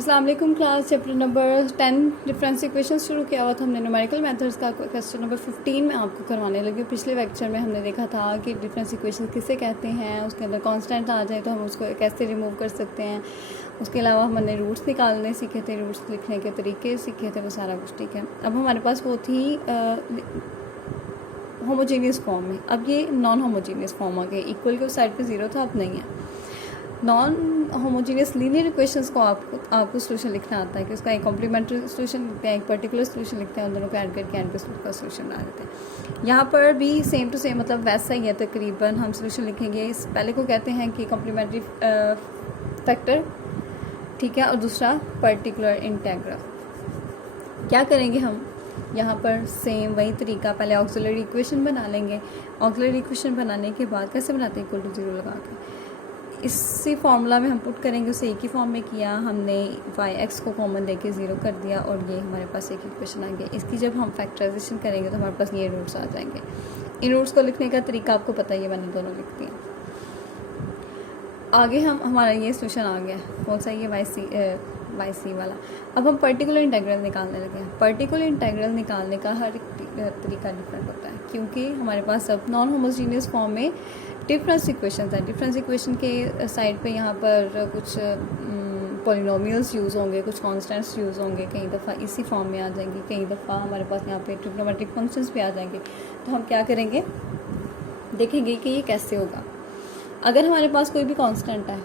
अस्सलाम वालेकुम class. Chapter number 10 difference equation शुरू किया हुआ था हमने। न्यूमेरिकल मेथड्स का क्वेश्चन नंबर 15 में आपको करवाने लगे। पिछले लेक्चर में हमने देखा था कि डिफरेंस इक्वेशन किसे कहते हैं, उसके अंदर कांस्टेंट आ जाए तो हम उसको कैसे रिमूव कर सकते हैं। उसके अलावा हमने रूट्स निकालने सीखे थे, रूट्स लिखने के तरीके सीखे थे, वो सारा कुछ ठीक है। अब हमारे पास वो थी होमोजीनियस फॉर्म में। अब ये नॉन होमोजीनियस फॉर्म आ गया। इक्वल के उस साइड पे ज़ीरो था, अब नहीं है। नॉन होमोजीनियस लीनियर इक्वेशंस को आपको सोल्यूशन लिखना आता है कि उसका एक कॉम्प्लीमेंट्री सोल्यूशन लिखते हैं, एक पर्टिकुलर सोल्यूशन लिखते हैं, उन दोनों को ऐड करके एंड पे उसका सोल्यूशन बना देते हैं। यहाँ पर भी सेम टू सेम मतलब वैसा ही है तकरीबन। हम सोल्यूशन लिखेंगे, इस पहले को कहते हैं कि कॉम्प्लीमेंट्री फैक्टर, ठीक है, और दूसरा पर्टिकुलर इंटेग्रल। क्या करेंगे हम यहाँ पर सेम वही तरीका, पहले ऑक्सिलरी इक्वेशन बना लेंगे। ऑक्सिलरी इक्वेशन बनाने के बाद कैसे बनाते हैं, इक्वल टू ज़ीरो लगा के इसी फार्मूला में हम पुट करेंगे। उसे एक ही फॉर्म में किया हमने, वाई एक्स को कॉमन लेके ज़ीरो कर दिया और ये हमारे पास एक इक्वेशन आ गया। इसकी जब हम फैक्टराइजेशन करेंगे तो हमारे पास ये रूट्स आ जाएंगे। इन रूट्स को लिखने का तरीका आपको पता ही है, मैंने दोनों लिख दिया। आगे हमारा ये सोल्यूशन आ गया, कौन सा, ये वाई सी वाला। अब हम पर्टिकुलर इंटेग्रल निकालने लगे हैं। पर्टिकुलर इंटेग्रल निकालने का हर तरीका डिफरेंट होता है क्योंकि हमारे पास अब नॉन होमोजीनियस फॉर्म में डिफरेंस इक्वेशंस हैं। डिफरेंस इक्वेशन के साइड पे यहाँ पर कुछ पॉलिनोमियल्स यूज़ होंगे, कुछ कॉन्स्टेंट्स यूज़ होंगे, कई दफ़ा इसी फॉर्म में आ जाएंगे, कई दफ़ा हमारे पास यहाँ पे ट्रिग्नोमेट्रिक फंक्शंस भी आ जाएंगे। तो हम क्या करेंगे, देखेंगे कि ये कैसे होगा। अगर हमारे पास कोई भी कांस्टेंट है,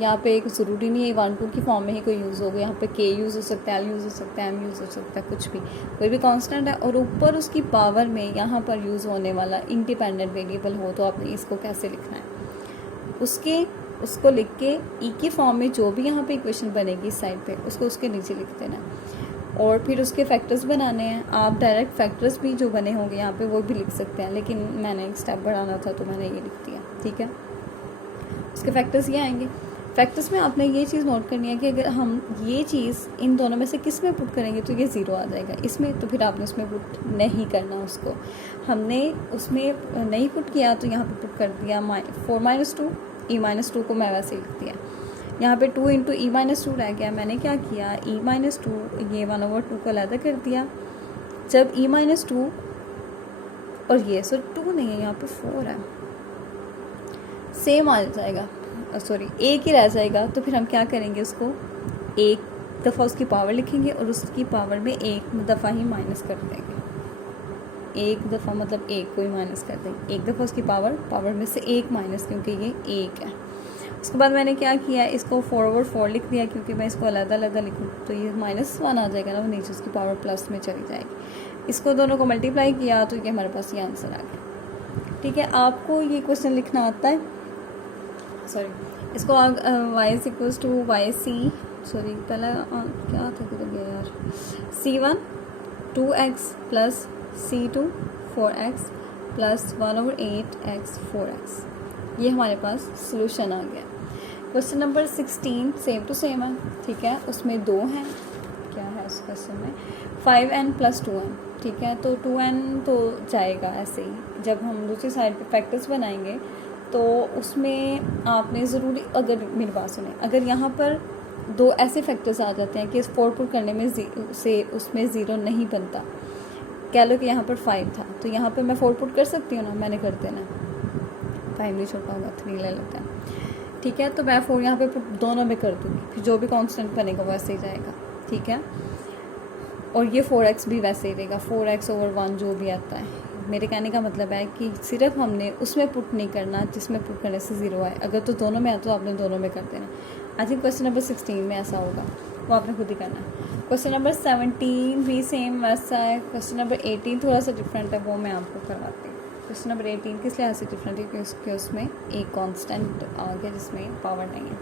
यहाँ पे एक ज़रूरी नहीं है 1 2 की फॉर्म में ही कोई यूज़ होगा, यहाँ पे के यूज़ हो सकता है, एल यूज़ हो सकता है, एम यूज़ हो सकता है, कुछ भी कोई भी कांस्टेंट है और ऊपर उसकी पावर में यहाँ पर यूज़ होने वाला इंडिपेंडेंट वेरिएबल हो, तो आपने इसको कैसे लिखना है, उसको लिख के ई की फॉर्म में जो भी यहाँ पे इक्वेशन बनेगी इस साइड पे उसको उसके नीचे लिख देना है और फिर उसके फैक्टर्स बनाने हैं। आप डायरेक्ट फैक्टर्स भी जो बने होंगे यहाँ पे वो भी लिख सकते हैं, लेकिन मैंने एक स्टेप बढ़ाना था तो मैंने ये लिख दिया, ठीक है। उसके फैक्टर्स ये आएंगे। फैक्टर्स में आपने ये चीज़ नोट करनी है कि अगर हम ये चीज़ इन दोनों में से किस में पुट करेंगे तो ये ज़ीरो आ जाएगा इसमें, तो फिर आपने उसमें पुट नहीं करना उसको। हमने उसमें नहीं पुट किया तो यहाँ पे पुट कर दिया 4 - 2 e - 2 को मैं वैसे लिख दिया। यहाँ पे 2 × e - 2 रह गया। मैंने क्या किया, e - 2 ये 1/2 को अलग कर दिया। जब e - 2 और ये 2 नहीं है, यहाँ पे 4 है, सेम आ जाएगा, सॉरी एक ही रह जाएगा। तो फिर हम क्या करेंगे, उसको एक दफ़ा उसकी पावर लिखेंगे और उसकी पावर में एक दफ़ा ही माइनस कर देंगे। एक दफ़ा मतलब एक को ही माइनस कर देंगे, एक दफ़ा उसकी पावर में से एक माइनस, क्योंकि ये एक है। उसके बाद मैंने क्या किया, इसको 4/4 लिख दिया क्योंकि मैं इसको अलग अलग लिखूँ तो ये -1 आ जाएगा ना, वो नीचे उसकी पावर प्लस में चली जाएगी। इसको दोनों को मल्टीप्लाई किया तो ये हमारे पास ये आंसर आ गया, ठीक है। आपको ये क्वेश्चन लिखना आता है, सॉरी इसको y = YC, सॉरी पहला क्या था किधर गया यार, C1 2x + C2 4x + 1/8x 4x, ये हमारे पास सॉल्यूशन आ गया। Question number 16 same to same है, ठीक है। उसमें 2 हैं, क्या है उस क्वेश्चन में 5n + 2n, ठीक है। तो 2n तो जाएगा ऐसे ही। जब हम दूसरी साइड पे फैक्टर्स बनाएंगे तो उसमें आपने ज़रूरी, अगर मेरी बात सुने, अगर यहाँ पर 2 ऐसे फैक्टर्स आ जाते हैं कि इस 4 पुट करने में से उसमें 0 नहीं बनता, कह लो कि यहाँ पर 5 था तो यहाँ पर मैं 4 पुट कर सकती हूँ ना, मैंने कर देना, 5 नहीं छोटा होगा 3 ले लेते हैं, ठीक है। तो मैं 4 यहाँ पे पुट दोनों में कर दूँगी, फिर जो भी कांस्टेंट बनेगा वैसे ही जाएगा, ठीक है। और ये 4x भी वैसे ही रहेगा, 4x/1 जो भी आता है। मेरे कहने का मतलब है कि सिर्फ हमने उसमें पुट नहीं करना जिसमें पुट करने से 0 आए। अगर तो दोनों में आए तो आपने दोनों में कर देना। आई थिंक क्वेश्चन नंबर 16 में ऐसा होगा, वो आपने खुद ही करना है। क्वेश्चन नंबर 17 भी सेम वैसा है। क्वेश्चन नंबर 18 थोड़ा सा डिफरेंट है, वो मैं आपको करवाती हूँ। क्वेश्चन नंबर 18 किस लिहाज से डिफरेंट है क्योंकि उसमें एक कॉन्स्टेंट आ गया जिसमें पावर नहीं है,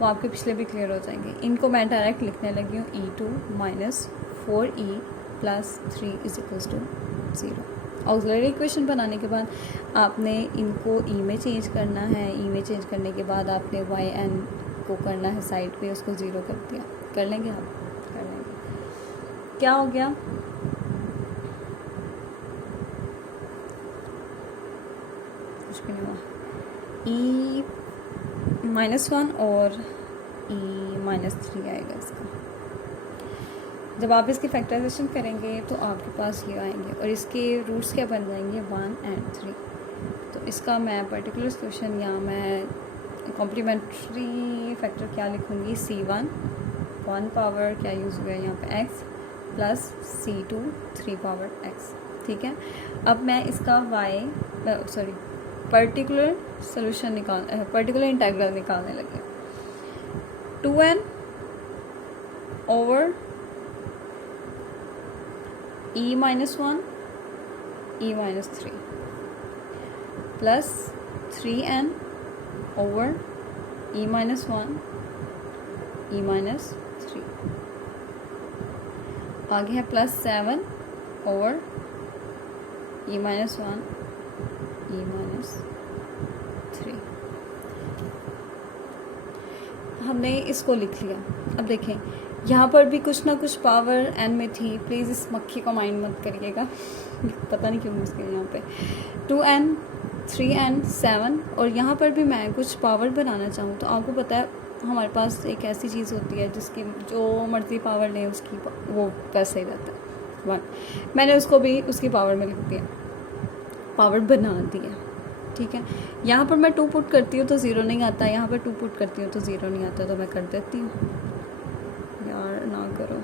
वो आपके पिछले भी क्लियर हो जाएंगे। इनको मैं डायरेक्ट लिखने लगी हूँ, e2 - 4e + 3 = 0। ऑक्सिलरी इक्वेशन बनाने के बाद आपने इनको e में चेंज करना है। e में चेंज करने के बाद आपने yn को करना है साइड पे, उसको 0 कर दिया। कर लेंगे आप, कर लेंगे। क्या हो गया, कुछ भी नहीं हुआ। e -1 और e -3 आएगा इसका। जब आप इसकी फैक्टराइजेशन करेंगे तो आपके पास ये आएंगे और इसके रूट्स क्या बन जाएंगे 1 और 3। तो इसका मैं पर्टिकुलर सोल्यूशन या मैं कॉम्प्लीमेंट्री फैक्टर क्या लिखूँगी, C1 1 पावर क्या यूज़ हुआ है यहाँ पे x plus C2 3 power x। ठीक है, अब मैं इसका पर्टिकुलर सोल्यूशन पर्टिकुलर इंटीग्रल निकालने लगे। 2n over e-1 e-3 plus 3n over e-1 e-3 आगे है प्लस 7 ओवर e-1 e-3। हमने इसको लिख लिया। अब देखें यहाँ पर भी कुछ ना कुछ पावर n में थी, प्लीज़ इस मक्खी को माइंड मत करिएगा पता नहीं क्यों मुश्किल यहाँ पे 2n 3n 7 और यहाँ पर भी मैं कुछ पावर बनाना चाहूँ तो आपको पता है हमारे पास एक ऐसी चीज़ होती है जिसकी जो मर्ज़ी पावर ले उसकी वो वैसे ही रहता है 1। मैंने उसको भी उसकी पावर में लिख दिया, पावर बना दिया। ठीक है, यहाँ पर मैं 2 पुट करती हूँ तो 0 नहीं आता, यहाँ पर 2 पुट करती हूँ तो 0 नहीं आता, तो मैं कर देती हूँ यार ना करो।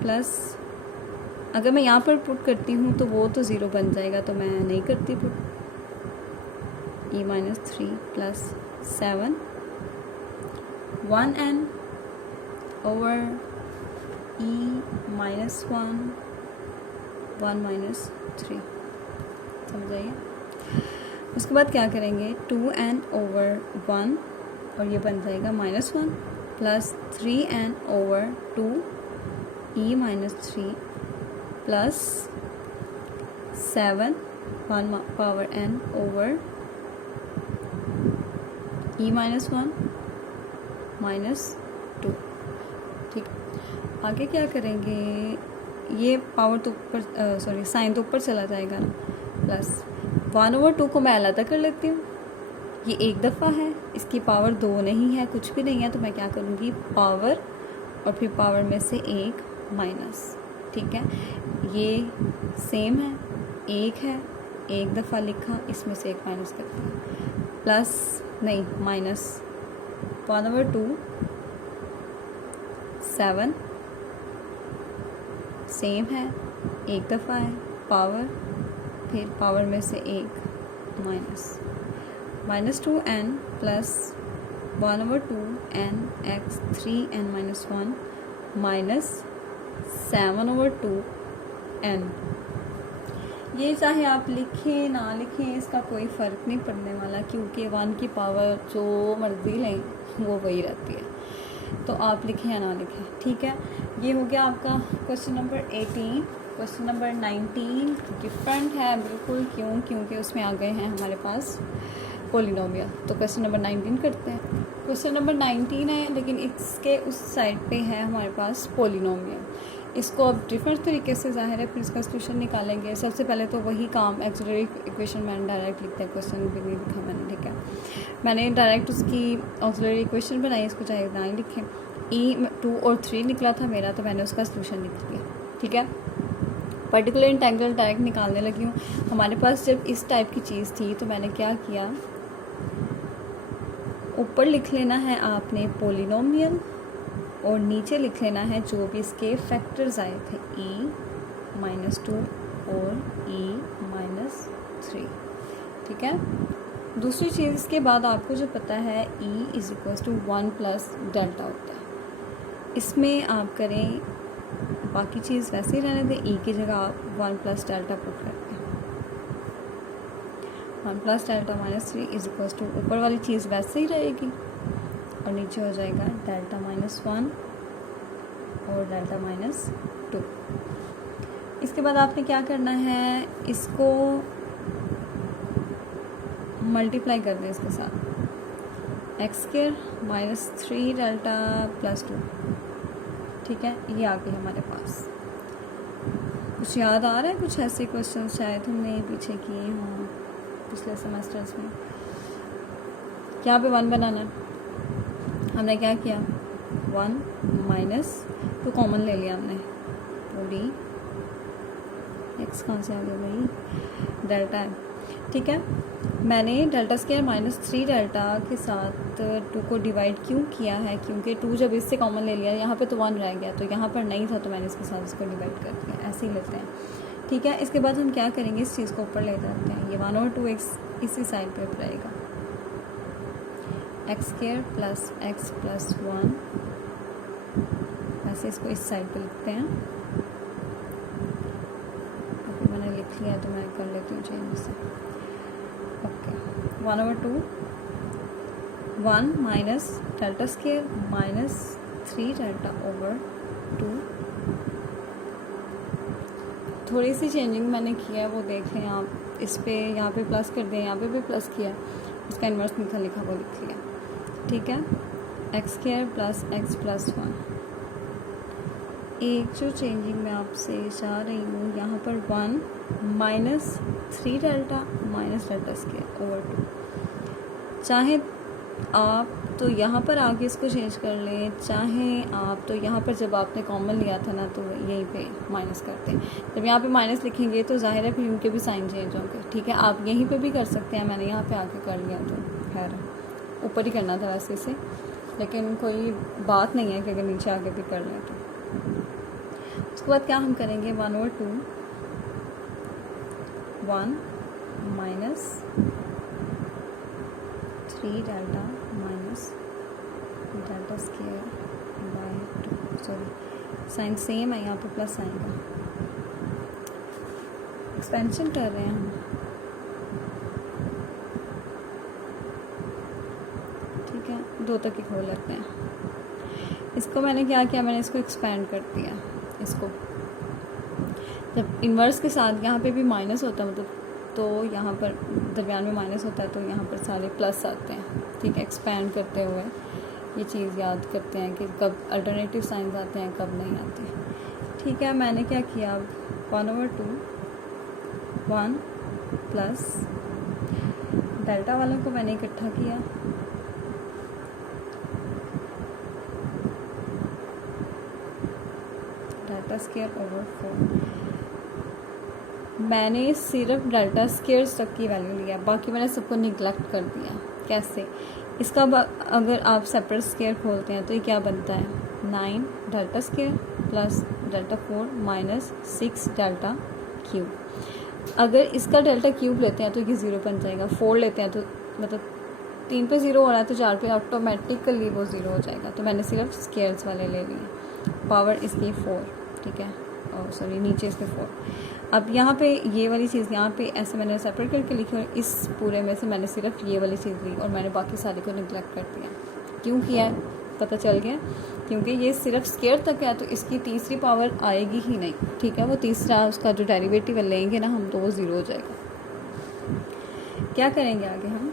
प्लस अगर मैं यहाँ पर पुट करती हूँ तो वो तो 0 बन जाएगा, तो मैं नहीं करती put. e-3 plus 7 1n over e-1 1-3 समझाइए। उसके बाद क्या करेंगे 2n ओवर 1 और ये बन जाएगा -1 plus 3n over 2 e-3 plus 7 1 power n over e-1 -2। ठीक, आगे क्या करेंगे, ये पावर तो ऊपर साइन तो ऊपर चला जाएगा ना, प्लस 1/2 को मैं अलग कर लेती हूँ। ये एक दफ़ा है, इसकी पावर 2 नहीं है, कुछ भी नहीं है, तो मैं क्या करूँगी पावर और फिर पावर में से एक माइनस। ठीक है, ये सेम है, एक है, एक दफ़ा लिखा, इसमें से एक माइनस करती हूँ, प्लस नहीं माइनस 1/2 7 सेम है, एक दफ़ा है, पावर फिर पावर में से एक -2n plus 1/2n x 3n -1 minus 7/2n। ये चाहे आप लिखें ना लिखें इसका कोई फ़र्क नहीं पड़ने वाला, क्योंकि 1 की पावर जो मर्ज़ी लें वो वही रहती है, तो आप लिखें या ना लिखें। ठीक है, ये हो गया आपका question number 18। Question number 19 different है बिल्कुल, क्योंकि उसमें आ गए हैं हमारे पास पोलिनोमियल। तो क्वेश्चन नंबर 19 करते हैं। क्वेश्चन नंबर 19 है, लेकिन इसके उस साइड पे है हमारे पास पोलिनोमियल। इसको अब डिफरेंट तरीके से ज़ाहिर है फिर इसका सोल्यूशन निकालेंगे। सबसे पहले तो वही काम, एक्सिलरी इक्वेशन मैंने डायरेक्ट लिखता है, क्वेश्चन भी नहीं लिखा मैंने। ठीक है, मैंने डायरेक्ट उसकी ऑक्सिलरी इक्वेशन बनाई, इसको चाहे ना ही लिखें। e2 और 3 निकला था मेरा, तो मैंने उसका सोल्यूशन लिख दिया। ठीक है, पर्टिकुलर इंटीग्रल डायरेक्ट निकालने लगी हूँ। हमारे पास जब इस टाइप की चीज़ थी तो मैंने क्या किया, ऊपर लिख लेना है आपने पोलिनोमियल और नीचे लिख लेना है जो भी इसके फैक्टर्स आए थे, e-2 और e-3। ठीक है, दूसरी चीज़ इसके बाद आपको जो पता है e = 1 प्लस डेल्टा होता है। इसमें आप करें, बाकी चीज़ वैसे ही रहने दें, e की जगह आप 1 प्लस डेल्टा पुट करते हैं। 1 प्लस डेल्टा -3 = ऊपर वाली चीज़ वैसे ही रहेगी और नीचे हो जाएगा डेल्टा -1 और डेल्टा -2। इसके बाद आपने क्या करना है, इसको मल्टीप्लाई कर दें इसके साथ, x² -3 डेल्टा +2। ठीक है, ये आ गई हमारे पास। कुछ याद आ रहा है, कुछ ऐसे क्वेश्चन शायद हमने पीछे किए हों पिछले सेमेस्टर्स में। यहाँ पे 1 बनाना है, हमने क्या किया, 1 माइनस 2 कॉमन ले लिया हमने, पूरी एक्स कहाँ से आ गया भाई, डेल्टा है, ठीक है। मैंने डेल्टा स्क्वायर माइनस 3 डेल्टा के साथ 2 को डिवाइड क्यों किया है, क्योंकि 2 जब इससे कॉमन ले लिया, यहाँ पे तो 1 रह गया, तो यहाँ पर नहीं था तो मैंने इसके साथ इसको डिवाइड कर दिया, ऐसे ही लेते हैं, ठीक है। इसके बाद हम क्या करेंगे, इस चीज़ को ऊपर ले जाते हैं, ये 1/2x इसी साइड पे रहेगा, x square plus x plus 1, ऐसे इसको इस साइड पे लिखते हैं। अभी मैंने लिख लिया तो मैं कर लेती हूँ चेंज से, okay. 1/2 1 minus delta square minus 3 delta over 2। थोड़ी सी चेंजिंग मैंने किया है वो देख लें आप, इस पे यहाँ पे प्लस कर दें, यहाँ पे भी प्लस किया, उसका इन्वर्स लिखा लिखा वो लिख लिया, ठीक है। X square plus x plus 1। एक जो चेंजिंग मैं आपसे चाह रही हूँ, यहाँ पर 1 minus 3 delta minus delta square over 2। चाहे आप तो यहाँ पर आगे इसको चेंज कर लें, चाहे आप तो यहाँ पर जब आपने कॉमन लिया था ना तो यहीं पे माइनस करते हैं, जब यहाँ पे माइनस लिखेंगे तो ज़ाहिर है फिर उनके भी साइन चेंज होंगे, ठीक है। आप यहीं पे भी कर सकते हैं, मैंने यहाँ पे आके कर लिया, तो खैर ऊपर ही करना था वैसे से, लेकिन कोई बात नहीं है कि अगर नीचे आके भी कर लें तो। उसके बाद क्या हम करेंगे, 1/2 1 minus 3 delta minus delta square by 2, sorry sine same है, यहाँ पे प्लस आएगा, एक्सपेंशन कर रहे हैं हम, ठीक है। 2 तक ही खोल लेते हैं। इसको मैंने क्या किया, मैंने इसको एक्सपेंड कर दिया, इसको जब इन्वर्स के साथ यहाँ पे भी माइनस होता है, मतलब तो यहाँ पर दरमियान में माइनस होता है तो यहाँ पर सारे प्लस आते हैं, ठीक है। एक्सपेंड करते हुए ये चीज़ याद करते हैं कि कब अल्टरनेटिव साइंस आते हैं कब नहीं आते, ठीक है। मैंने क्या किया, 1/2 1 प्लस डेल्टा वालों को मैंने इकट्ठा किया, डेल्टा स्क्वायर ओवर 4। मैंने सिर्फ डेल्टा स्क्वायर तक की वैल्यू लिया, बाकी मैंने सबको निगलेक्ट कर दिया। कैसे, इसका अगर आप सेपरेट स्क्वायर खोलते हैं तो ये क्या बनता है, 9 delta square plus delta 4 minus 6 delta cube. अगर इसका डेल्टा क्यूब लेते हैं तो ये 0 बन जाएगा, 4 लेते हैं तो मतलब 3 पे 0 हो रहा है तो 4 पे ऑटोमेटिकली वो 0 हो जाएगा, तो मैंने सिर्फ स्क्वायर्स वाले ले लिए। पावर इसकी 4, ठीक है, और सॉरी नीचे इसके 4। अब यहाँ पे ये वाली चीज़ यहाँ पे ऐसे मैंने सेपरेट करके लिखी, और इस पूरे में से मैंने सिर्फ ये वाली चीज़ ली और मैंने बाकी सारे को निगलेक्ट कर दिया। क्यों किया है पता चल गया, क्योंकि ये सिर्फ स्क्वायर तक है तो इसकी तीसरी पावर आएगी ही नहीं, ठीक है। वो तीसरा उसका जो डेरिवेटिव लेंगे ना हम, तो वो 0 हो जाएगा। क्या करेंगे आगे हम,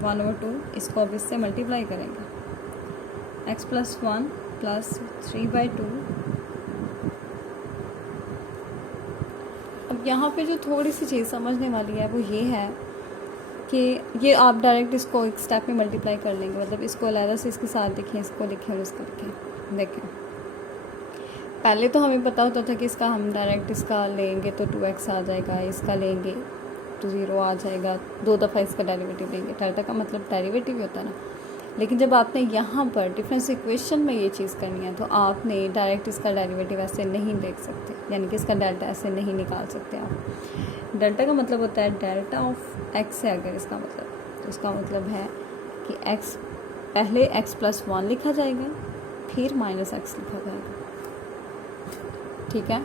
1/2 इसको अब इससे मल्टीप्लाई करेंगे, x प्लस 1 प्लस 3/2। अब यहाँ पे जो थोड़ी सी चीज़ समझने वाली है वो ये है कि ये आप डायरेक्ट इसको एक स्टेप में मल्टीप्लाई कर लेंगे, मतलब इसको अलग से इसके साथ लिखें, इसको लिखें और इसको लिखें। देखें, पहले तो हमें पता होता था कि इसका हम डायरेक्ट इसका लेंगे तो 2x आ जाएगा, इसका लेंगे तो 0 आ जाएगा, 2 दफ़ा इसका डेरिवेटिव लेंगे, डेल्टा का मतलब डेरिवेटिव ही होता है ना। लेकिन जब आपने यहाँ पर डिफरेंस इक्वेशन में ये चीज़ करनी है तो आपने डायरेक्ट इसका डेरिवेटिव ऐसे नहीं देख सकते, यानी कि इसका डेल्टा ऐसे नहीं निकाल सकते आप। डेल्टा का मतलब होता है डेल्टा ऑफ x है अगर इसका मतलब, तो इसका मतलब है कि x पहले x प्लस 1 लिखा जाएगा, फिर माइनस x लिखा जाएगा, ठीक है।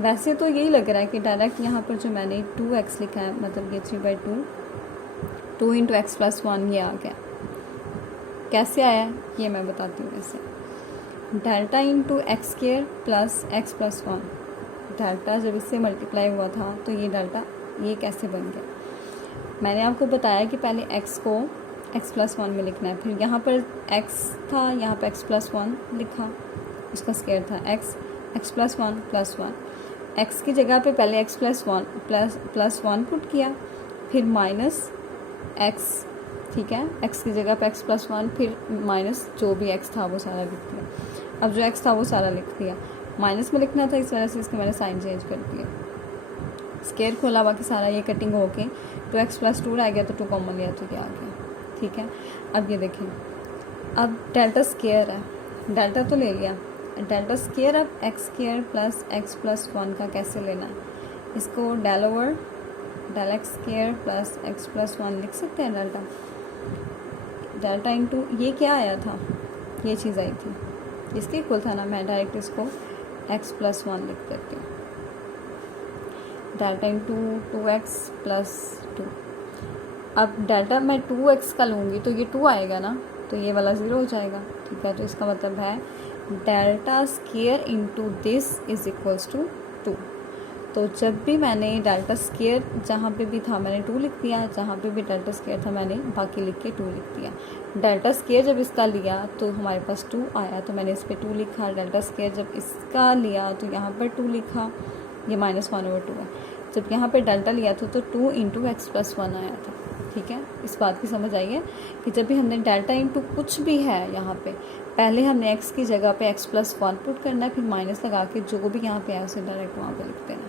वैसे तो यही लग रहा है कि डायरेक्ट यहाँ पर जो मैंने 2x लिखा है, मतलब ये 3/2 2 इंटू एक्स प्लस 1 ये आ गया। कैसे आया ये मैं बताती हूँ। वैसे delta into x square plus x plus 1, delta जब इससे मल्टीप्लाई हुआ था तो ये डेल्टा ये कैसे बन गया। मैंने आपको बताया कि पहले x को x प्लस 1 में लिखना है, फिर यहाँ पर x था, यहाँ पर x प्लस 1 लिखा, उसका स्क्वायर था x प्लस 1 प्लस 1, x की जगह पे पहले x प्लस 1 प्लस 1 पुट किया, फिर माइनस x ठीक है। x की जगह पे x+1 फिर माइनस जो भी x था वो सारा लिख दिया। अब जो x था वो सारा लिख दिया, माइनस में लिखना था इस वजह से इसके मैंने साइन चेंज कर दिया। स्केयर खोला, बाकी सारा ये कटिंग होके तो x+2 रह गया, तो 2 कॉमन लिया तो ये आ गया। ठीक है। अब ये देखें, अब डेल्टा स्केयर है, डेल्टा तो ले लिया, डेल्टा स्केयर अब x² प्लस x+1 का कैसे लेना है, इसको del over del x² plus x+1 लिख सकते हैं। डेल्टा इंटू ये क्या आया था, ये चीज़ आई थी, इसके इक्वल था ना, मैं डायरेक्ट इसको x+1 लिख देती हूँ। Delta into 2x+2। अब डेल्टा मैं 2x का लूँगी तो ये 2 आएगा ना, तो ये वाला 0 हो जाएगा। ठीक है, तो इसका मतलब है delta square into this is equals to 2। तो जब भी मैंने डेल्टा स्केयर जहाँ पे भी था मैंने 2 लिख दिया, जहाँ पे भी डेल्टा स्केयर था मैंने बाकी लिख के 2 लिख दिया। डेल्टा स्केयर जब इसका लिया तो हमारे पास 2 आया, तो मैंने इस पर 2 लिखा। डेल्टा स्केयर जब इसका लिया तो यहाँ पर 2 लिखा, ये -1/2 है। जब यहाँ पे डेल्टा लिया था तो 2 इंटू x+1 आया था। ठीक है, इस बात की समझ आई है कि जब भी हमने डेल्टा इंटू कुछ भी है यहाँ पे, पहले हमने x की जगह पे x+1 पुट करना है, फिर माइनस लगा के जो भी यहाँ पे है उसे डायरेक्ट वहाँ पे लिख देना।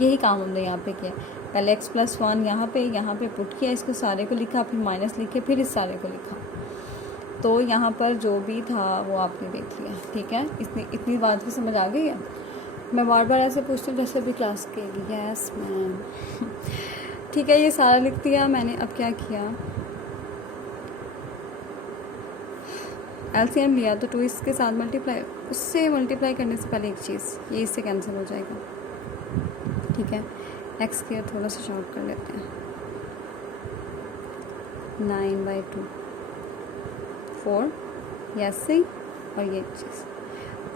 यही काम हमने यहाँ पे किया, पहले x+1 यहाँ पे पुट किया, इसको सारे को लिखा, फिर माइनस लिखे, फिर इस सारे को लिखा। तो यहाँ पर जो भी था वो आपने देख लिया। ठीक है, इतनी बात की समझ आ गई है। मैं बार बार ऐसे पूछती हूँ जैसे भी क्लास के, यस मैम। ठीक है, ये सारा लिख दिया मैंने। अब क्या किया, एलसीएम लिया तो 2 इसके साथ मल्टीप्लाई, उससे मल्टीप्लाई करने से पहले एक चीज़, ये इससे कैंसिल हो जाएगा। ठीक है, x² थोड़ा सा शॉर्ट कर लेते हैं, 9/2 4 ऐसे, और ये चीज़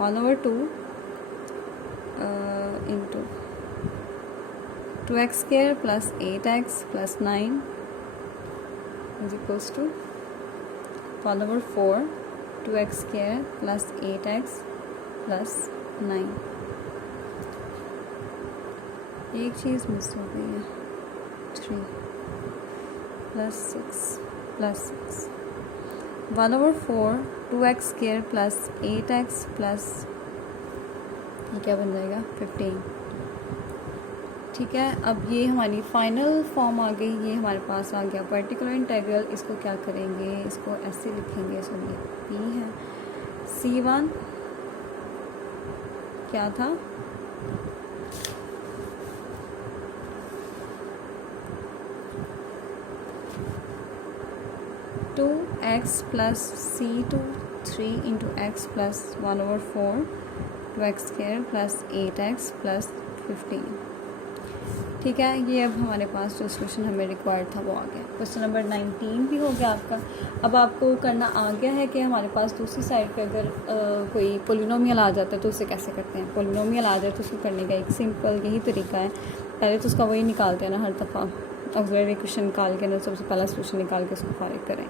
1/2 into 2x² plus 8x plus 9 is equals to 1/4 2x² plus 8x plus 9। एक चीज़ मिस हो गई है, 3 plus 6 plus 6 1/4 2x² plus 8x plus, ये क्या बन जाएगा 15। ठीक है, अब ये हमारी फाइनल फॉर्म आ गई, ये हमारे पास आ गया पर्टिकुलर इंटीग्रल। इसको क्या करेंगे, इसको ऐसे लिखेंगे, सो ये p है, c1 क्या था, two x plus c2 3 into x plus 1/4 2x² plus 8x plus 15। ठीक है, ये अब हमारे पास जो सोल्यूशन हमें रिक्वायर्ड था वो आ गया। क्वेश्चन नंबर 19 भी हो गया आपका। अब आपको करना आ गया है कि हमारे पास दूसरी साइड पे अगर कोई पोलिनोमियल आ जाता है तो उसे कैसे करते हैं। पोलिनोमियल आ जाए तो उसको करने का एक सिंपल यही तरीका है, पहले तो उसका वही निकालते हैं ना, हर दफ़ा ऑक्सिलरी इक्वेशन निकाल के ना सबसे पहला सोल्यूशन निकाल के उसको फारिग करें।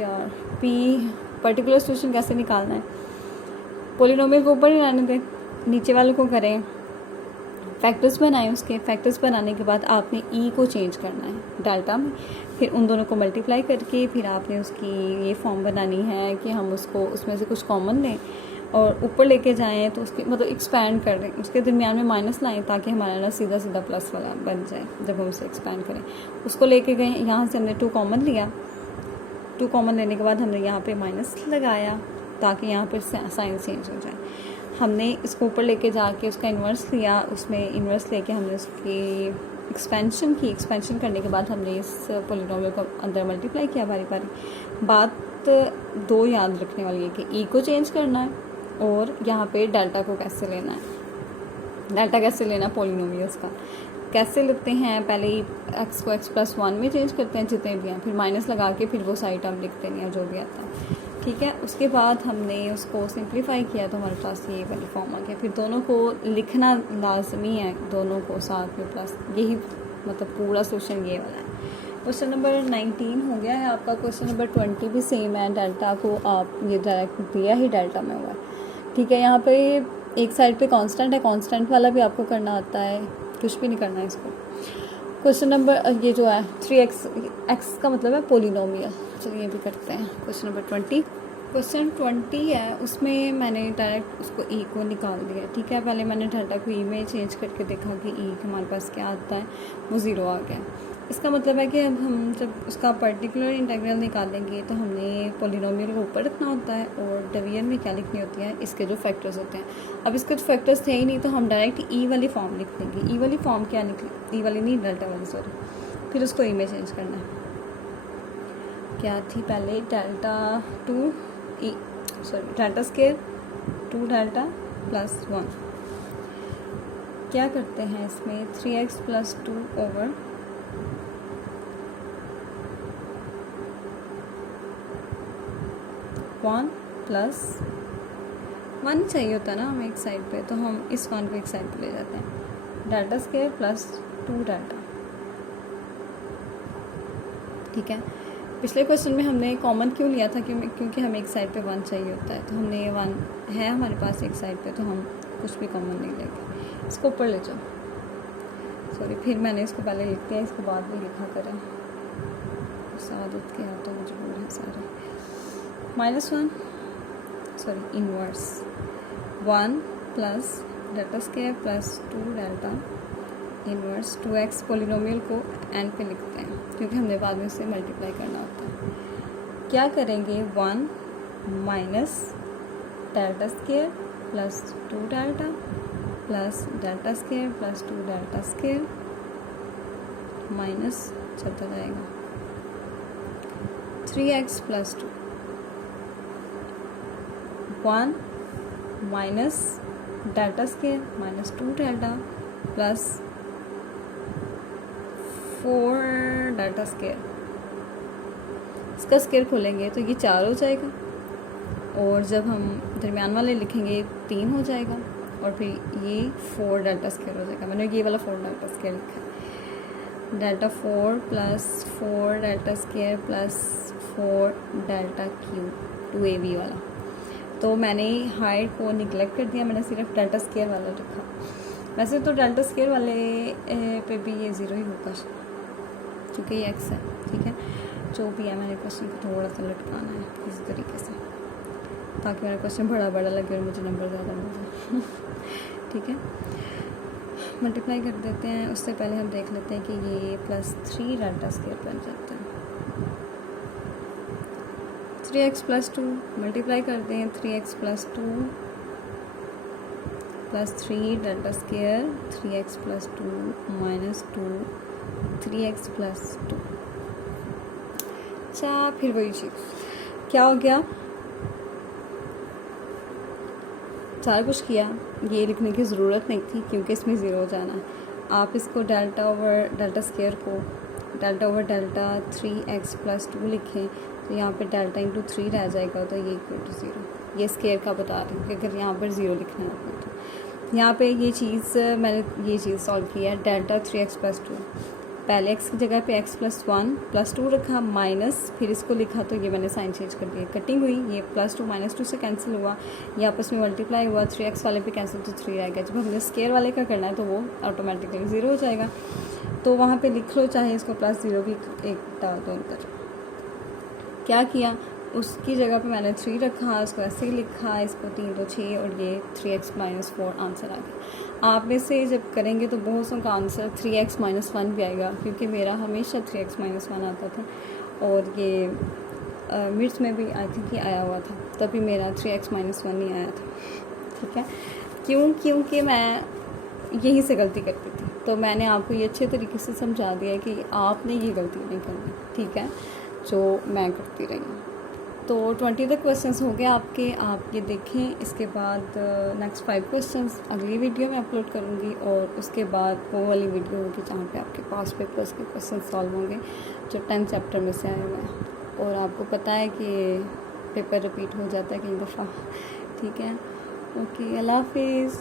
यार p पर्टिकुलर सोल्यूशन कैसे निकालना है, पोलिनोमियल को ऊपर ही रहने दें, नीचे वालों को करें, फैक्टर्स बनाएं, उसके फैक्टर्स बनाने के बाद आपने ई को चेंज करना है डेल्टा में, फिर उन दोनों को मल्टीप्लाई करके फिर आपने उसकी ये फॉर्म बनानी है कि हम उसको उसमें से कुछ कॉमन लें और ऊपर लेके जाएं, तो उसकी मतलब एक्सपैंड कर दें, उसके दरमियान में माइनस लाएं ताकि हमारा ना सीधा सीधा प्लस वाला बन जाए जब हम उसे एक्सपैंड करें। उसको लेके गए, यहाँ से हमने 2 कॉमन लिया, 2 कॉमन लेने के बाद हमने यहाँ पे माइनस लगाया ताकि यहाँ पर साइन चेंज हो जाए। हमने इसको ऊपर लेके जाके उसका इन्वर्स लिया, उसमें इन्वर्स लेके हमने उसकी एक्सपेंशन की, एक्सपेंशन करने के बाद हमने इस पोलिनोमियल को अंदर मल्टीप्लाई किया बारी बारी। बात 2 याद रखने वाली है कि ई को चेंज करना है और यहाँ पे डेल्टा को कैसे लेना है। डेल्टा कैसे लेना पोलिनोमियल्स का कैसे लिखते हैं, पहले ही एक्स को x+1 में चेंज करते हैं जितने भी हैं, फिर माइनस लगा के फिर वो साइड टर्म लिखते हैं जो भी आता है। ठीक है, उसके बाद हमने उसको सिंप्लीफाई किया तो हमारे पास ये वाली फॉर्म आ गया। फिर दोनों को लिखना लाजमी है, दोनों को साथ में प्लस, यही मतलब पूरा सोल्यूशन ये वाला है। क्वेश्चन नंबर 19 हो गया है आपका। क्वेश्चन नंबर 20 भी सेम है, डेल्टा को आप ये डायरेक्ट दिया ही डेल्टा में हुआ है। ठीक है, यहाँ पे एक साइड पे कांस्टेंट है, कांस्टेंट वाला भी आपको करना आता है, कुछ भी नहीं करना है इसको। क्वेश्चन नंबर ये जो है 3x, x का मतलब है पोलिनोमियल। चलिए ये भी करते हैं। क्वेश्चन नंबर 20, क्वेश्चन 20 है, उसमें मैंने डायरेक्ट उसको ई को निकाल दिया। ठीक है, पहले मैंने डाटा को ई में चेंज करके देखा कि ई हमारे पास क्या आता है, वो 0 आ गया। इसका मतलब है कि अब हम जब उसका पर्टिकुलर इंटीग्रल निकालेंगे तो हमने पोलिनोमियल को ऊपर रखना होता है और डिवीजन में क्या लिखनी होती है, इसके जो फैक्टर्स होते हैं। अब इसके जो फैक्टर्स थे ही नहीं तो हम डायरेक्ट ई वाली फॉर्म लिख देंगे। ई वाली फॉर्म क्या निकली, ई वाली नहीं डेल्टा वाली, सॉरी। फिर उसको ई में चेंज करना है। क्या थी पहले, delta two E, sorry delta square 2 delta plus 1। क्या करते हैं इसमें, 3x प्लस 2 ओवर 1 प्लस 1 चाहिए होता है ना हमें एक साइड पे, तो हम इस 1 को एक साइड पे ले जाते हैं। Delta square plus 2 delta. ठीक है, पिछले क्वेश्चन में हमने कॉमन क्यों लिया था, क्योंकि हमें एक साइड पे 1 चाहिए होता है। तो हमने 1 है हमारे पास एक साइड पे, तो हम कुछ भी कॉमन नहीं लेंगे। इसको ऊपर ले जाओ, सॉरी फिर मैंने इसको पहले लिख दिया, इसको बाद में लिखा करें। सादत के हाथों मजबूर है सारे। -1, sorry inverse 1 plus delta square plus 2 delta inverse 2x। Polynomial को एंड पे लिखते हैं क्योंकि हमने बाद में इसे मल्टीप्लाई करना होता है। क्या करेंगे, 1 minus delta square plus 2 delta plus delta square plus 2 delta square minus चलता जाएगा 3x plus 2। 1 minus delta square minus 2 delta plus 4 delta square. इसका स्केयर खोलेंगे तो ये 4 हो जाएगा, और जब हम दरमियान वाले लिखेंगे 3 हो जाएगा, और फिर ये 4 डेल्टा स्केयर हो जाएगा। मैंने ये वाला 4 डेल्टा स्केयर लिखा है। Delta 4 plus 4 delta square plus 4 delta cube 2ab वाला। तो मैंने हाइट को निगलेक्ट कर दिया, मैंने सिर्फ डेल्टा स्केयर वाला लिखा। वैसे तो डेल्टा स्केयर वाले पे भी ये 0 ही होगा क्योंकि ये x है। ठीक है, जो भी है मैंने क्वेश्चन को थोड़ा सा लटकाना है इसी तरीके से, ताकि मेरा क्वेश्चन बड़ा लगे और मुझे नंबर ज़्यादा मिल जाए। ठीक है, मल्टीप्लाई कर देते हैं। उससे पहले हम देख लेते हैं कि ये +3 डेल्टा स्केयर बन जाता है। 3x प्लस 2 मल्टीप्लाई करते हैं, 3x plus 2 plus 3 delta square 3x plus 2 minus 2 3x plus 2। अच्छा, फिर वही चीज़ क्या हो गया, सारा कुछ किया। ये लिखने की ज़रूरत नहीं थी क्योंकि इसमें 0 हो जाना है। आप इसको डेल्टा ओवर डेल्टा स्केयर को delta over delta 3x plus 2 लिखें तो यहाँ पे डेल्टा इंटू 3 रह जाएगा, तो ये इक्वल टू 0। ये स्केयर का बता रही हूँ कि अगर यहाँ पर 0 लिखना है आपको, तो यहाँ पे ये चीज़ मैंने ये चीज़ सॉल्व किया है। डेल्टा 3x प्लस 2, पहले x की जगह पे x प्लस 1 प्लस 2 रखा, माइनस फिर इसको लिखा, तो ये मैंने साइन चेंज कर दिया। कटिंग हुई, ये +2 -2 से कैंसिल हुआ, ये आपस में मल्टीप्लाई हुआ, 3x वाले पे कैंसिल तो 3 रह गया। जब हमने स्केयर वाले का करना है तो वो ऑटोमेटिकली 0 हो जाएगा। तो वहाँ पे लिख लो, चाहे इसको +0 भी एक डाल दो अंदर। क्या किया, उसकी जगह पे मैंने 3 रखा, उसको ऐसे ही लिखा, इसको 3 तो 6 और ये 3x माइनस 4 आंसर आ गया। आप में से जब करेंगे तो बहुत सौ का आंसर 3x माइनस 1 भी आएगा, क्योंकि मेरा हमेशा 3x माइनस 1 आता था, और ये मिड्स में भी आई थिंक ये आया हुआ था, तभी मेरा 3x माइनस 1 नहीं आया था। ठीक है, क्योंकि मैं यहीं से गलती करती थी, तो मैंने आपको ये अच्छे तरीके से समझा दिया कि आपने ये गलती नहीं करनी। ठीक है, जो मैं करती रही हूँ। तो 20 तक क्वेश्चंस हो गए आपके, आप ये देखें। इसके बाद नेक्स्ट 5 क्वेश्चंस अगली वीडियो में अपलोड करूँगी, और उसके बाद वो वाली वीडियो होगी जहाँ पे आपके पास पेपर्स के क्वेश्चन सॉल्व होंगे जो 10th चैप्टर में से आए हुए हैं। और आपको पता है कि पेपर रिपीट हो जाता है कई दफ़ा। ठीक है, ओके, अल्लाह हाफिज़।